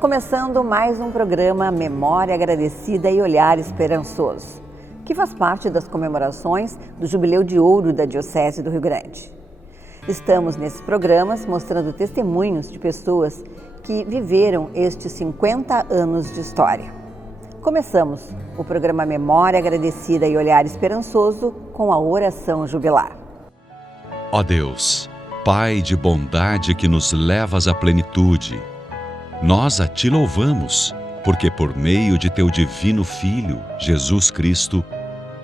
começando mais um programa Memória Agradecida e Olhar Esperançoso, que faz parte das comemorações do Jubileu de Ouro da Diocese do Rio Grande. Estamos nesses programas mostrando testemunhos de pessoas que viveram estes 50 anos de história. Começamos o programa Memória Agradecida e Olhar Esperançoso com a oração jubilar. Ó Deus, Pai de bondade que nos levas à plenitude, nós a Ti louvamos, porque por meio de Teu divino Filho, Jesus Cristo,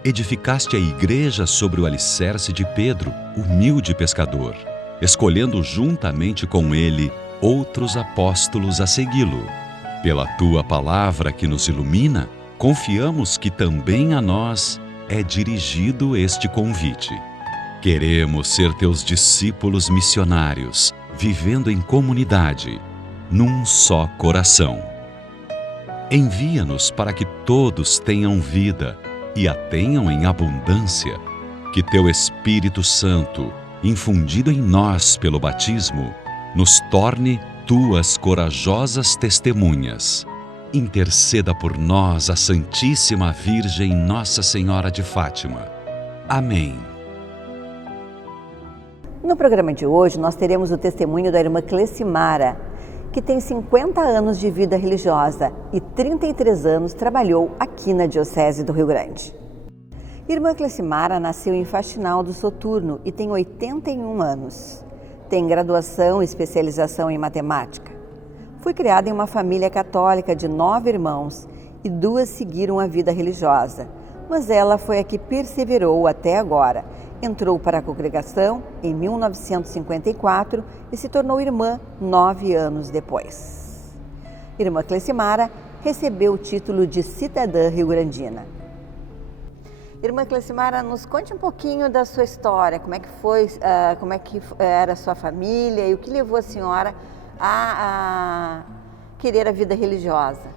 edificaste a Igreja sobre o alicerce de Pedro, humilde pescador, escolhendo juntamente com ele outros apóstolos a segui-lo. Pela Tua palavra que nos ilumina, confiamos que também a nós é dirigido este convite. Queremos ser Teus discípulos missionários, vivendo em comunidade, num só coração. Envia-nos para que todos tenham vida e a tenham em abundância, que Teu Espírito Santo, infundido em nós pelo batismo, nos torne Tuas corajosas testemunhas. Interceda por nós a Santíssima Virgem Nossa Senhora de Fátima. Amém. No programa de hoje, nós teremos o testemunho da irmã Clecimara, que tem 50 anos de vida religiosa e 33 anos trabalhou aqui na Diocese do Rio Grande. Irmã Clecimara nasceu em Faxinal do Soturno e tem 81 anos. Tem graduação e especialização em matemática. Foi criada em uma família católica de 9 irmãos e 2 seguiram a vida religiosa, mas ela foi a que perseverou até agora. Entrou para a congregação em 1954 e se tornou irmã 9 anos depois. Irmã Clecimara recebeu o título de cidadã rio-grandina. Irmã Clecimara, nos conte um pouquinho da sua história, como é que foi, como é que era a sua família e o que levou a senhora a querer a vida religiosa.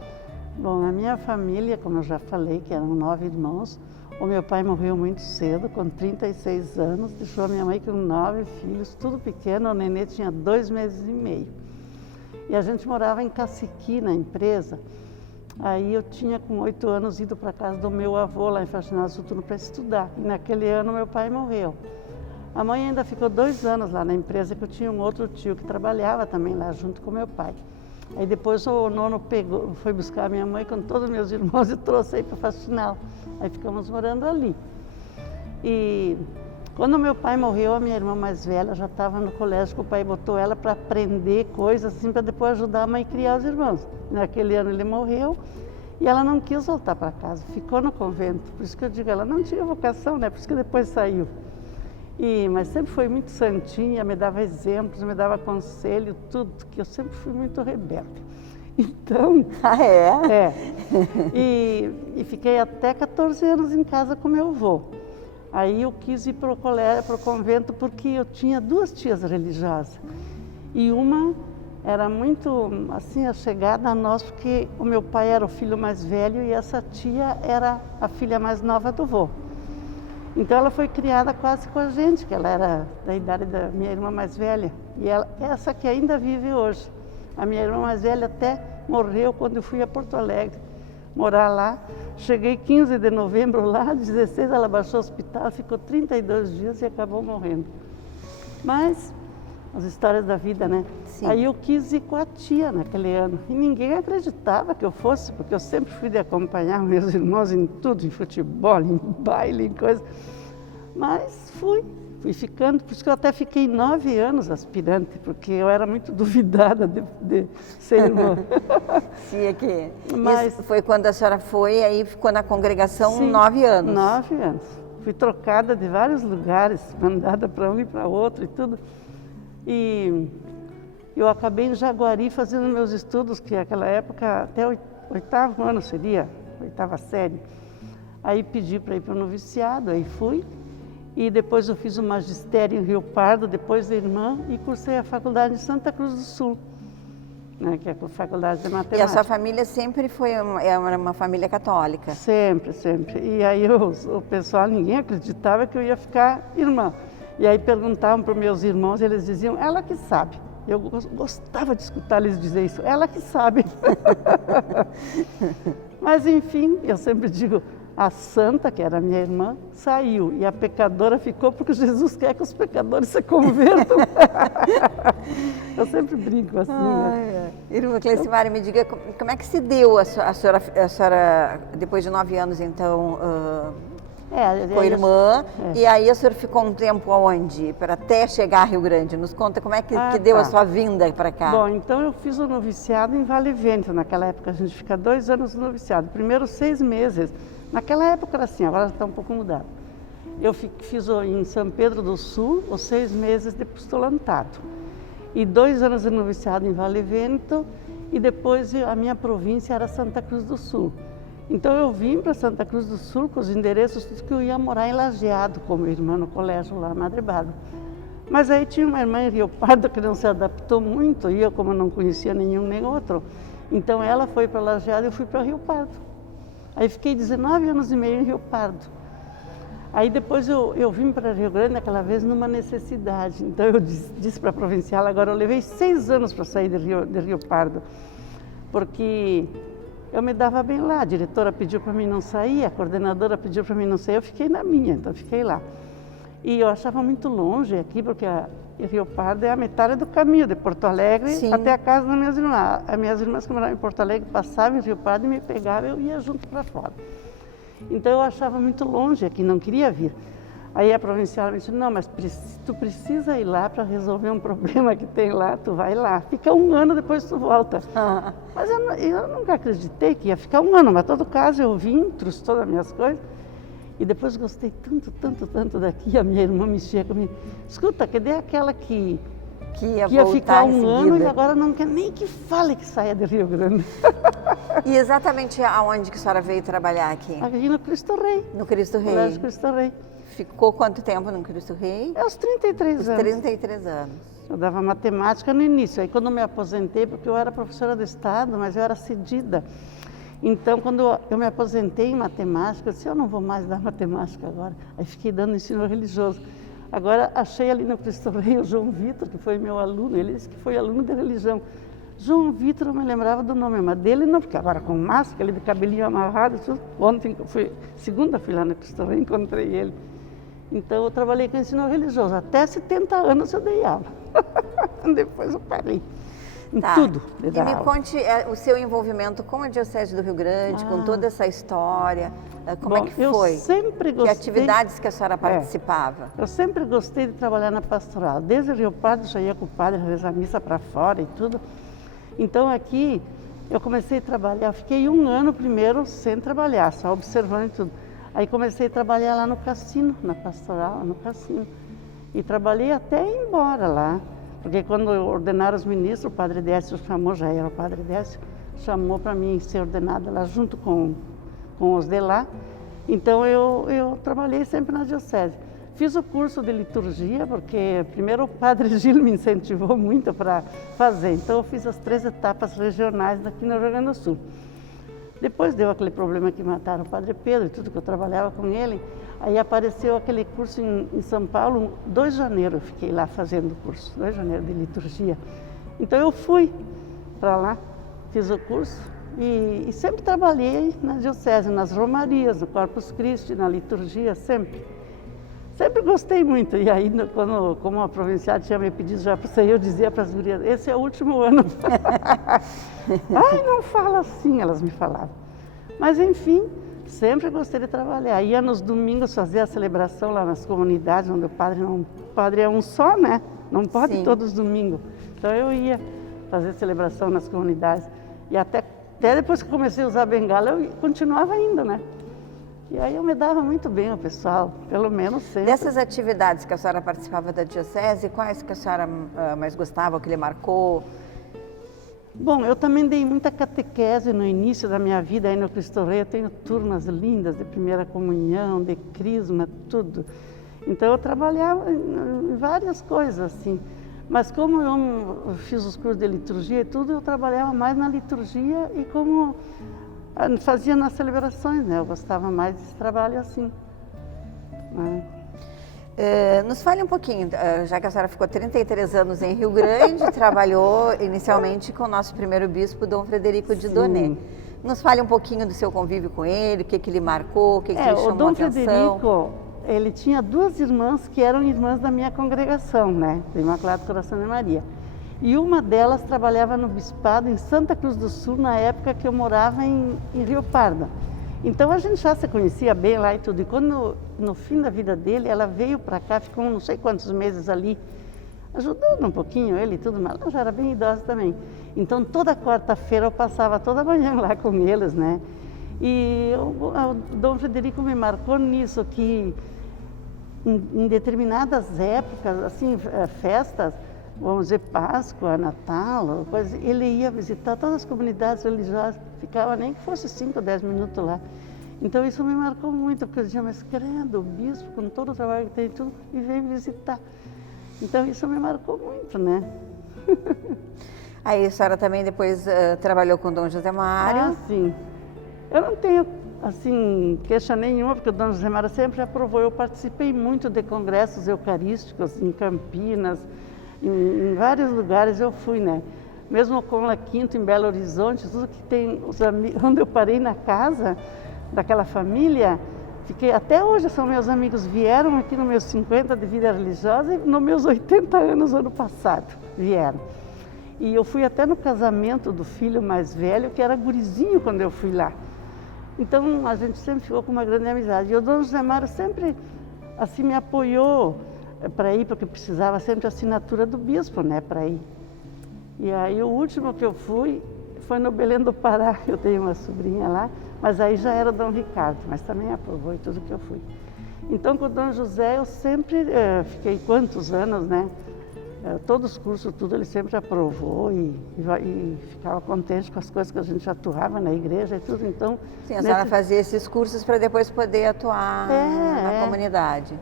Bom, a minha família, como eu já falei, que eram 9 irmãos, o meu pai morreu muito cedo, com 36 anos, deixou a minha mãe com 9 filhos, tudo pequeno, o nenê tinha 2 meses e meio. E a gente morava em Caciqui, na empresa. Aí eu tinha, com 8 anos, ido para a casa do meu avô, lá em Faxinal do Soturno, para estudar. E naquele ano meu pai morreu. A mãe ainda ficou 2 anos lá na empresa, que eu tinha um outro tio que trabalhava também lá, junto com meu pai. Aí depois o nono foi buscar a minha mãe com todos os meus irmãos e trouxe aí para Faxinal. Aí ficamos morando ali. E quando meu pai morreu, a minha irmã mais velha já estava no colégio, que o pai botou ela para aprender coisas assim, para depois ajudar a mãe a criar os irmãos. Naquele ano ele morreu e ela não quis voltar para casa, ficou no convento. Por isso que eu digo, ela não tinha vocação, né? Por isso que depois saiu. Mas sempre foi muito santinha, me dava exemplos, me dava conselho, tudo, que eu sempre fui muito rebelde. Então... Ah, é? É. E fiquei até 14 anos em casa com meu avô. Aí eu quis ir para o convento porque eu tinha 2 tias religiosas. E uma era muito, assim, achegada a nós, porque o meu pai era o filho mais velho e essa tia era a filha mais nova do avô. Então ela foi criada quase com a gente, que ela era da idade da minha irmã mais velha. E essa que ainda vive hoje. A minha irmã mais velha até morreu quando eu fui a Porto Alegre morar lá. Cheguei 15 de novembro lá, 16 ela baixou ao hospital, ficou 32 dias e acabou morrendo. Mas as histórias da vida, né? Sim. Aí eu quis ir com a tia naquele ano. E ninguém acreditava que eu fosse, porque eu sempre fui de acompanhar meus irmãos em tudo, em futebol, em baile, em coisa. Mas fui ficando, por isso que eu até fiquei 9 anos aspirante, porque eu era muito duvidada de ser irmã. Sim, é que Mas isso foi quando a senhora foi, aí ficou na congregação sim, 9 anos. 9 anos. Fui trocada de vários lugares, mandada para um e para outro e tudo. E eu acabei em Jaguari fazendo meus estudos, que naquela época até o 8º ano seria, 8ª série. Aí pedi para ir para o noviciado, aí fui. E depois eu fiz o magistério em Rio Pardo, depois da irmã, e cursei a faculdade em Santa Cruz do Sul, né, que é a faculdade de matemática. E a sua família sempre foi uma família católica? Sempre, sempre. E aí o pessoal, ninguém acreditava que eu ia ficar irmã. E aí perguntavam para os meus irmãos, eles diziam, ela que sabe. Eu gostava de escutar eles dizer isso, ela que sabe. Mas enfim, eu sempre digo, a santa, que era minha irmã, saiu e a pecadora ficou porque Jesus quer que os pecadores se convertam. Eu sempre brinco assim, né? Irmã Clecimara, me diga, como é que se deu a senhora depois de 9 anos, então, com a irmã, e aí a senhora ficou um tempo aonde? Para até chegar a Rio Grande. Nos conta como é que deu a sua vinda para cá. Bom, então eu fiz o noviciado em Vale Vento. Naquela época a gente fica 2 anos no noviciado. Primeiro 6 meses. Naquela época era assim, agora está um pouco mudado. Eu fiz em São Pedro do Sul os 6 meses de apostolantado. E 2 anos de noviciado em Vale Vento. E depois a minha província era Santa Cruz do Sul. Então eu vim para Santa Cruz do Sul com os endereços que eu ia morar em Lajeado, com minha irmã no colégio lá, Madre Bárbara. Mas aí tinha uma irmã em Rio Pardo que não se adaptou muito, e eu, como não conhecia nenhum nem outro, então ela foi para Lajeado e eu fui para Rio Pardo. Aí fiquei 19 anos e meio em Rio Pardo. Aí depois eu vim para Rio Grande aquela vez numa necessidade. Então eu disse para a provincial, agora eu levei 6 anos para sair de Rio Pardo, porque eu me dava bem lá, a diretora pediu para mim não sair, a coordenadora pediu para mim não sair, eu fiquei na minha, então fiquei lá. E eu achava muito longe aqui, porque Rio Pardo é a metade do caminho, de Porto Alegre até a casa das minhas irmãs. As minhas irmãs que moravam em Porto Alegre passavam em Rio Pardo e me pegavam e eu ia junto para fora. Então eu achava muito longe aqui, não queria vir. Aí a provincial me disse, não, mas tu precisa ir lá para resolver um problema que tem lá, tu vai lá. Fica 1 ano, depois tu volta. Mas eu nunca acreditei que ia ficar 1 ano, mas em todo caso eu vim, trouxe todas as minhas coisas. E depois gostei tanto daqui, a minha irmã me enchia comigo. Escuta, cadê aquela que ia ficar 1 ano e agora não quer nem que fale que saia de Rio Grande. E exatamente aonde que a senhora veio trabalhar aqui? Aqui no Cristo Rei. No Cristo Rei. Colégio Cristo Rei. Ficou quanto tempo no Cristo Rei? Aos 33 anos. 33 anos. Eu dava matemática no início. Aí quando eu me aposentei, porque eu era professora do Estado, mas eu era cedida. Então, quando eu me aposentei em matemática, eu disse, eu não vou mais dar matemática agora. Aí fiquei dando ensino religioso. Agora, achei ali no Cristo Rei o João Vitor, que foi meu aluno, ele disse que foi aluno de religião. João Vitor, eu me lembrava do nome, mas dele não, porque agora com máscara, ele de cabelinho amarrado, tudo. Ontem, segunda fui lá no Cristo Rei, encontrei ele. Então, eu trabalhei com ensino religioso. Até 70 anos eu dei aula. Depois eu parei. Em tudo. E me conte o seu envolvimento com a Diocese do Rio Grande, com toda essa história. Como é que foi? Eu sempre gostei. Que atividades que a senhora participava? Eu sempre gostei de trabalhar na pastoral. Desde o Rio Pardo, já ia com o padre rezar missa para fora e tudo. Então, aqui, eu comecei a trabalhar. Fiquei 1 ano primeiro sem trabalhar, só observando e tudo. Aí comecei a trabalhar lá no cassino, na pastoral, no cassino. E trabalhei até ir embora lá. Porque quando ordenaram os ministros, o padre Décio chamou, já era o padre Décio, chamou para mim ser ordenada lá junto com os de lá. Então eu trabalhei sempre na diocese. Fiz o curso de liturgia, porque primeiro o padre Gil me incentivou muito para fazer. Então eu fiz as 3 etapas regionais daqui no Rio Grande do Sul. Depois deu aquele problema que mataram o padre Pedro e tudo, que eu trabalhava com ele. Aí apareceu aquele curso em São Paulo, 2 de janeiro eu fiquei lá fazendo o curso, 2 de janeiro de liturgia. Então eu fui para lá, fiz o curso e sempre trabalhei na diocese, nas romarias, no Corpus Christi, na liturgia, sempre. Sempre gostei muito. E aí, como a provincial tinha me pedido já para sair, eu dizia para as gurias, esse é o último ano. Ai, não fala assim, elas me falavam. Mas enfim, sempre gostei de trabalhar. Ia nos domingos fazer a celebração lá nas comunidades, onde o padre é um só, né? Não pode todos os domingos. Então eu ia fazer celebração nas comunidades. E até depois que comecei a usar bengala, eu continuava indo, né? E aí eu me dava muito bem ao pessoal, pelo menos sempre. Dessas atividades que a senhora participava da diocese, quais que a senhora mais gostava, que lhe marcou? Bom, eu também dei muita catequese no início da minha vida aí no Cristo Rei. Eu tenho turmas lindas de primeira comunhão, de crisma, tudo. Então eu trabalhava em várias coisas assim. Mas como eu fiz os cursos de liturgia e tudo, eu trabalhava mais na liturgia e como fazia nas celebrações, né? Eu gostava mais desse trabalho assim. Nos fale um pouquinho, já que a senhora ficou 33 anos em Rio Grande, trabalhou inicialmente com o nosso primeiro bispo, Dom Frederico de Donet. Nos fale um pouquinho do seu convívio com ele, o que ele marcou, o que lhe chamou a atenção. O Dom Frederico, ele tinha 2 irmãs que eram irmãs da minha congregação, né, do Imaculado Coração de Maria. E uma delas trabalhava no bispado em Santa Cruz do Sul, na época que eu morava em Rio Pardo. Então a gente já se conhecia bem lá e tudo. E quando, no fim da vida dele, ela veio para cá, ficou não sei quantos meses ali, ajudando um pouquinho ele e tudo, mas ela já era bem idosa também. Então toda quarta-feira eu passava toda manhã lá com eles, né? E o Dom Frederico me marcou nisso, que em determinadas épocas, assim, festas, vamos dizer, Páscoa, Natal, coisa, ele ia visitar todas as comunidades religiosas, ficava nem que fosse 5 ou 10 minutos lá. Então isso me marcou muito, porque eu dizia, mas credo, o bispo, com todo o trabalho que tem e tudo, e vem visitar. Então isso me marcou muito, né? Aí a senhora também depois trabalhou com o Dom José Mário? Ah, sim. Eu não tenho, assim, queixa nenhuma, porque o Dom José Mário sempre aprovou. Eu participei muito de congressos eucarísticos em Campinas, em vários lugares eu fui, né? Mesmo com a Quinto em Belo Horizonte, tudo que tem, onde eu parei na casa daquela família, fiquei, até hoje são meus amigos, vieram aqui nos meus 50 de vida religiosa e nos meus 80 anos ano passado, vieram. E eu fui até no casamento do filho mais velho, que era gurizinho quando eu fui lá. Então a gente sempre ficou com uma grande amizade. E o Dom José Mário sempre, assim, me apoiou para ir, porque precisava sempre a assinatura do bispo, né, para ir. E aí o último que eu fui foi no Belém do Pará, eu tenho uma sobrinha lá, mas aí já era o Dom Ricardo, mas também aprovou em tudo que eu fui. Então com o Dom José eu sempre fiquei quantos anos, né, todos os cursos, tudo ele sempre aprovou e ficava contente com as coisas que a gente atuava na igreja e tudo, então... Sim, a senhora fazia esses cursos para depois poder atuar na comunidade.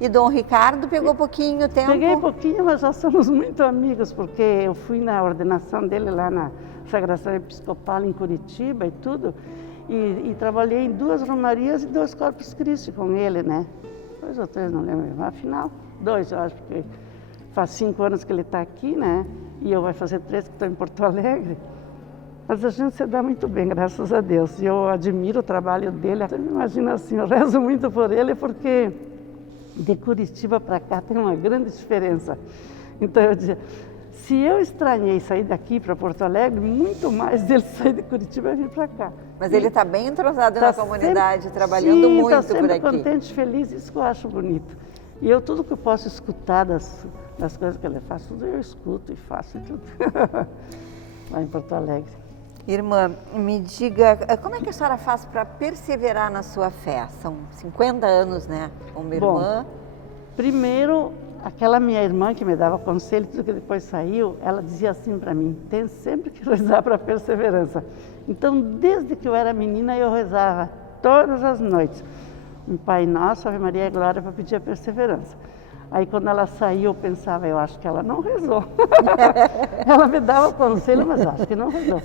E Dom Ricardo pegou pouquinho tempo? Peguei pouquinho, mas já somos muito amigos, porque eu fui na ordenação dele lá na Sagração Episcopal em Curitiba e tudo, e trabalhei em 2 romarias e 2 Corpus Christi com ele, né? 2 ou 3, não lembro, mas afinal, 2 eu acho, porque faz 5 anos que ele está aqui, né? E eu vai fazer 3 que estou em Porto Alegre. Mas a gente se dá muito bem, graças a Deus. E eu admiro o trabalho dele. Você me imagina assim, eu rezo muito por ele, porque de Curitiba para cá tem uma grande diferença. Então eu dizia, se eu estranhei sair daqui para Porto Alegre, muito mais dele sair de Curitiba e vir para cá. Mas ele está bem entrosado na comunidade, trabalhando muito por aqui. Sim, está sempre contente, feliz, isso que eu acho bonito. E eu, tudo que eu posso escutar das coisas que ele faz, tudo eu escuto e faço tudo. Lá em Porto Alegre. Irmã, me diga, como é que a senhora faz para perseverar na sua fé? São 50 anos, né? Uma irmã. Primeiro, aquela minha irmã que me dava conselho, tudo que depois saiu, ela dizia assim para mim, tem sempre que rezar para perseverança. Então, desde que eu era menina, eu rezava todas as noites. Um Pai Nosso, Ave Maria e Glória, para pedir a perseverança. Aí quando ela saiu, eu pensava, eu acho que ela não rezou. Ela me dava conselho, mas acho que não rezou.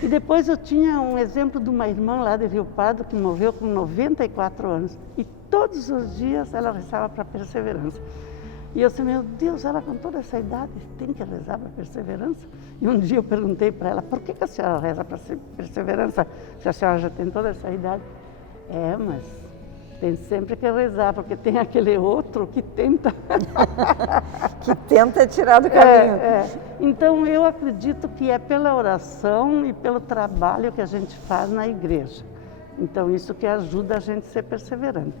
E depois eu tinha um exemplo de uma irmã lá de Rio Pardo, que morreu com 94 anos. E todos os dias ela rezava para perseverança. E eu disse, meu Deus, ela com toda essa idade tem que rezar para perseverança? E um dia eu perguntei para ela, por que a senhora reza para perseverança, se a senhora já tem toda essa idade? Mas tem sempre que rezar, porque tem aquele outro que tenta... que tenta tirar do caminho. Então, eu acredito que é pela oração e pelo trabalho que a gente faz na igreja. Então, isso que ajuda a gente a ser perseverante.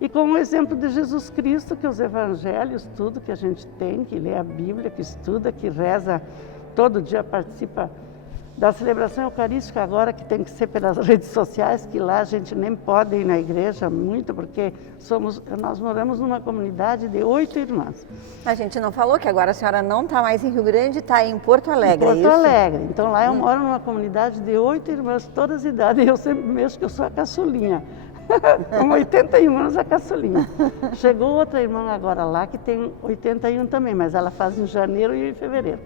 E com o exemplo de Jesus Cristo, que os evangelhos, tudo que a gente tem, que lê a Bíblia, que estuda, que reza, todo dia participa da celebração eucarística agora, que tem que ser pelas redes sociais, que lá a gente nem pode ir na igreja muito, porque nós moramos numa comunidade de 8 irmãs. A gente não falou que agora a senhora não está mais em Rio Grande, está em Porto Alegre, Porto Alegre. Então lá eu moro numa comunidade de 8 irmãs, todas as idades, e eu sempre mesmo que eu sou a caçulinha. Com 81 anos a caçulinha. Chegou outra irmã agora lá, que tem 81 também, mas ela faz em janeiro e em fevereiro.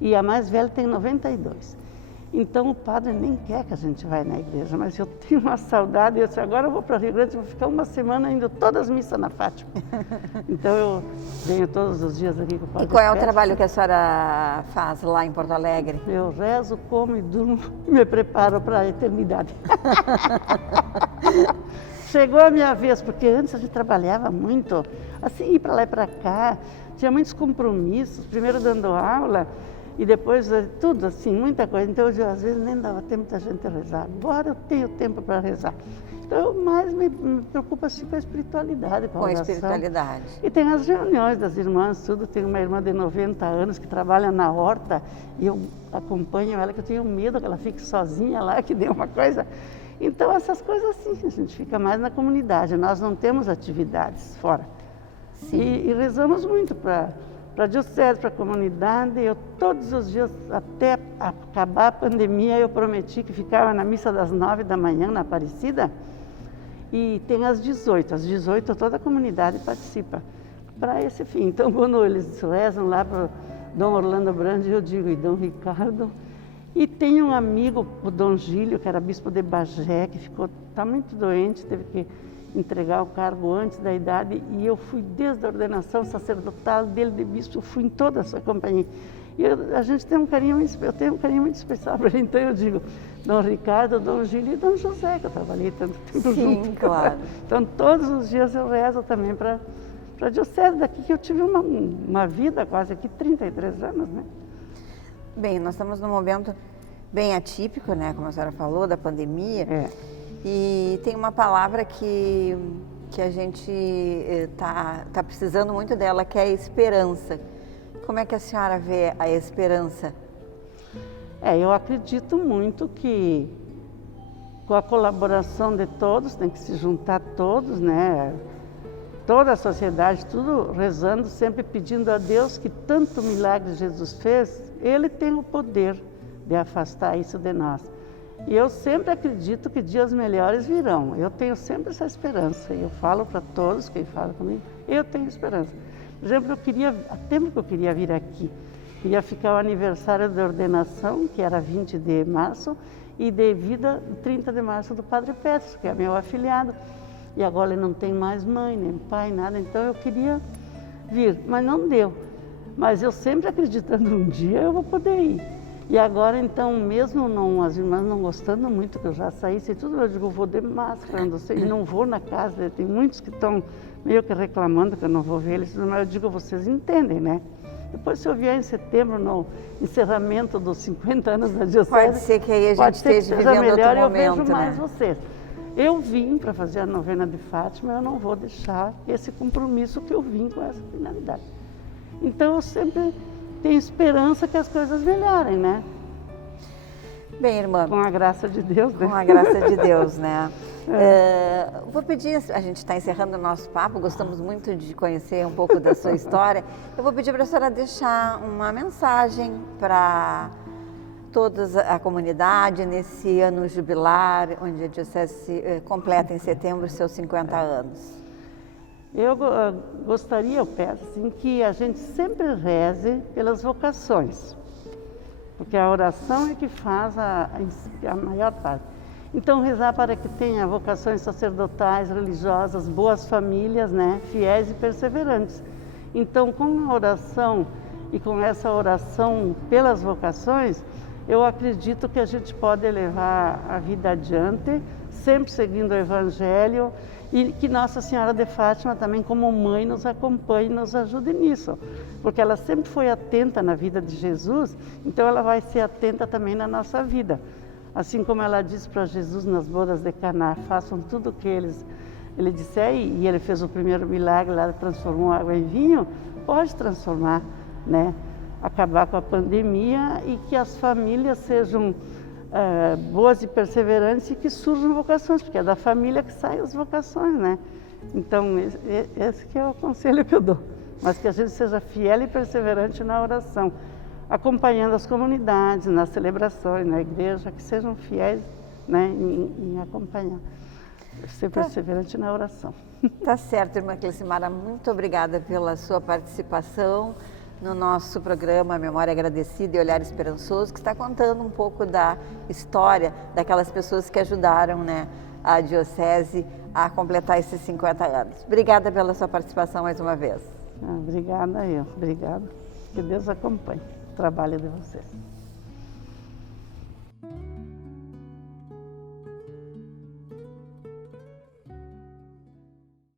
E a mais velha tem 92. Então o padre nem quer que a gente vá na igreja, mas eu tenho uma saudade, eu disse, agora eu vou para Rio Grande, vou ficar uma semana indo todas as missas na Fátima. Então eu venho todos os dias aqui com o padre. E qual é o trabalho que a senhora faz lá em Porto Alegre? Eu rezo, como e durmo e me preparo para a eternidade. Chegou a minha vez, porque antes a gente trabalhava muito, assim, ir para lá e para cá, tinha muitos compromissos, primeiro dando aula e depois tudo assim, muita coisa. Então eu, às vezes nem dava tempo da gente rezar. Agora eu tenho tempo para rezar. Então eu mais me preocupo assim com a espiritualidade, com a oração. Espiritualidade. E tem as reuniões das irmãs, tudo. Tem uma irmã de 90 anos que trabalha na horta e eu acompanho ela, que eu tenho medo que ela fique sozinha lá, que dê uma coisa. Então essas coisas assim, a gente fica mais na comunidade. Nós não temos atividades fora. E rezamos muito para a diocese, para a comunidade. Eu todos os dias, até acabar a pandemia, eu prometi que ficava na missa das 9 da manhã na Aparecida. E tem às 18. Às 18 toda a comunidade participa para esse fim. Então quando eles rezam lá para Dom Orlando Brandi, eu digo, e Dom Ricardo. E tem um amigo, o Dom Gílio, que era bispo de Bagé, que está muito doente, teve que entregar o cargo antes da idade, e eu fui desde a ordenação sacerdotal dele de bispo, eu fui em toda a sua companhia. E a gente tem um carinho, eu tenho um carinho muito especial para ele, então eu digo, Dom Ricardo, Dom Gílio e Dom José, que eu trabalhei tanto tempo junto. Sim, claro. Então todos os dias eu rezo também para a diocese daqui, que eu tive uma vida quase aqui, 33 anos, né? Bem, nós estamos num momento bem atípico, né, como a senhora falou, da pandemia. E tem uma palavra que a gente tá precisando muito dela, que é a esperança. Como é que a senhora vê a esperança? Eu acredito muito que com a colaboração de todos, tem que se juntar todos, né? Toda a sociedade, tudo rezando, sempre pedindo a Deus que tanto milagre Jesus fez, Ele tem o poder de afastar isso de nós. E eu sempre acredito que dias melhores virão. Eu tenho sempre essa esperança. E eu falo para todos, quem fala comigo, eu tenho esperança. Por exemplo, há tempo que eu queria vir aqui. Queria ficar o aniversário da ordenação, que era 20 de março, e de vida, 30 de março, do Padre Petros, que é meu afilhado. E agora ele não tem mais mãe, nem pai, nada. Então eu queria vir, mas não deu. Mas eu sempre acreditando, um dia eu vou poder ir. E agora, então, mesmo as irmãs não gostando muito que eu já saísse e tudo, eu digo, eu vou de máscara, e não vou na casa. Tem muitos que estão meio que reclamando que eu não vou ver eles, mas eu digo, vocês entendem, né? Depois, se eu vier em setembro, no encerramento dos 50 anos da diocese, pode ser que aí a gente esteja vivendo melhor, outro momento, eu vejo mais né? vocês. Eu vim para fazer a novena de Fátima, eu não vou deixar esse compromisso que eu vim com essa finalidade. Então, eu sempre tenho esperança que as coisas melhorem, né? Bem, irmã. Com a graça de Deus, né? Com a graça de Deus, né? Vou pedir, a gente está encerrando o nosso papo, gostamos muito de conhecer um pouco da sua história. Eu vou pedir para a senhora deixar uma mensagem para toda a comunidade nesse ano jubilar, onde a diocese completa em setembro seus 50 anos. Eu gostaria, eu peço, assim, que a gente sempre reze pelas vocações, porque a oração é que faz a maior parte. Então, rezar para que tenha vocações sacerdotais, religiosas, boas famílias, né, fiéis e perseverantes. Então, com a oração e com essa oração pelas vocações, eu acredito que a gente pode levar a vida adiante, sempre seguindo o Evangelho, e que Nossa Senhora de Fátima também, como mãe, nos acompanhe e nos ajude nisso. Porque ela sempre foi atenta na vida de Jesus, então ela vai ser atenta também na nossa vida. Assim como ela disse para Jesus nas bodas de Caná, façam tudo o que ele disser, e ele fez o primeiro milagre, ela transformou água em vinho, pode transformar, né? Acabar com a pandemia e que as famílias sejam boas e perseverantes e que surjam vocações, porque é da família que saem as vocações, né? Então, esse que é o conselho que eu dou. Mas que a gente seja fiel e perseverante na oração, acompanhando as comunidades, nas celebrações, na igreja, que sejam fiéis, né, em acompanhar. Ser perseverante na oração. Tá certo, irmã Clecimara, muito obrigada pela sua participação. no nosso programa Memória Agradecida e Olhar Esperançoso, que está contando um pouco da história daquelas pessoas que ajudaram, né, a Diocese a completar esses 50 anos. Obrigada pela sua participação mais uma vez. Obrigada eu, obrigada. Que Deus acompanhe o trabalho de vocês.